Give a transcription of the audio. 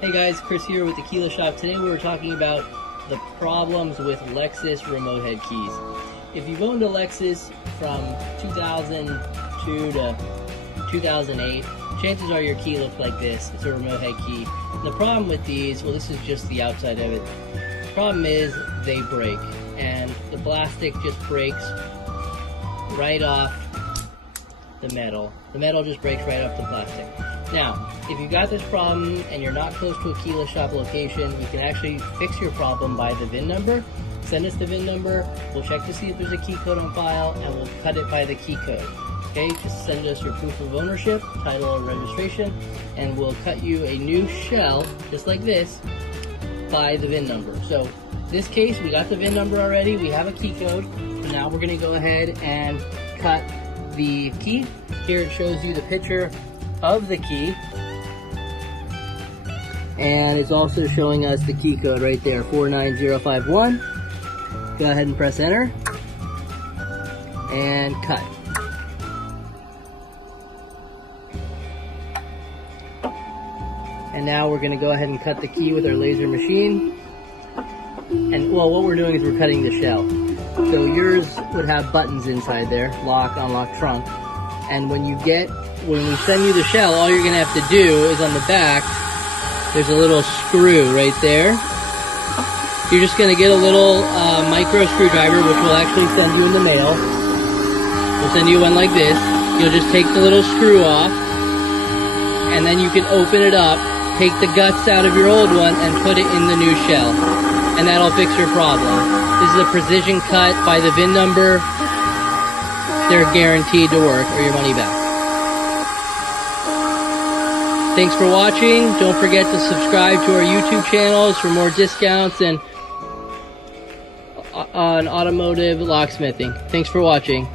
Hey guys, Chris here with the Keyless Shop. Today we were talking about the problems with Lexus remote head keys. If you've owned a Lexus from 2002 to 2008, chances are your key looks like this. It's a remote head key. The problem with these, well, this is just the outside of it. The problem is they break, and the plastic just breaks right off the metal. The metal just breaks right off the plastic. Now, if you've got this problem and you're not close to a Keyless Shop location, you can actually fix your problem by the VIN number. Send us the VIN number, we'll check to see if there's a key code on file, and we'll cut it by the key code. Okay, just send us your proof of ownership, title or registration, and we'll cut you a new shell, just like this, by the VIN number. So, this case, we got the VIN number already, we have a key code, so now we're going to go ahead and cut the key. Here it shows you the picture of the key, and it's also showing us the key code right there, 49051. Go ahead and press enter and cut. And now we're going to go ahead and cut the key with our laser machine. And well, what we're doing is we're cutting the shell. So yours would have buttons inside there, lock, unlock, trunk. And when we send you the shell, all you're gonna have to do is on the back, there's a little screw right there. You're just gonna get a little micro screwdriver, which will actually send you in the mail. We'll send you one like this. You'll just take the little screw off, and then you can open it up, take the guts out of your old one, and put it in the new shell. And that'll fix your problem. This is a precision cut by the VIN number. They're guaranteed to work, or your money back. Thanks for watching. Don't forget to subscribe to our YouTube channels for more discounts and on automotive locksmithing. Thanks for watching.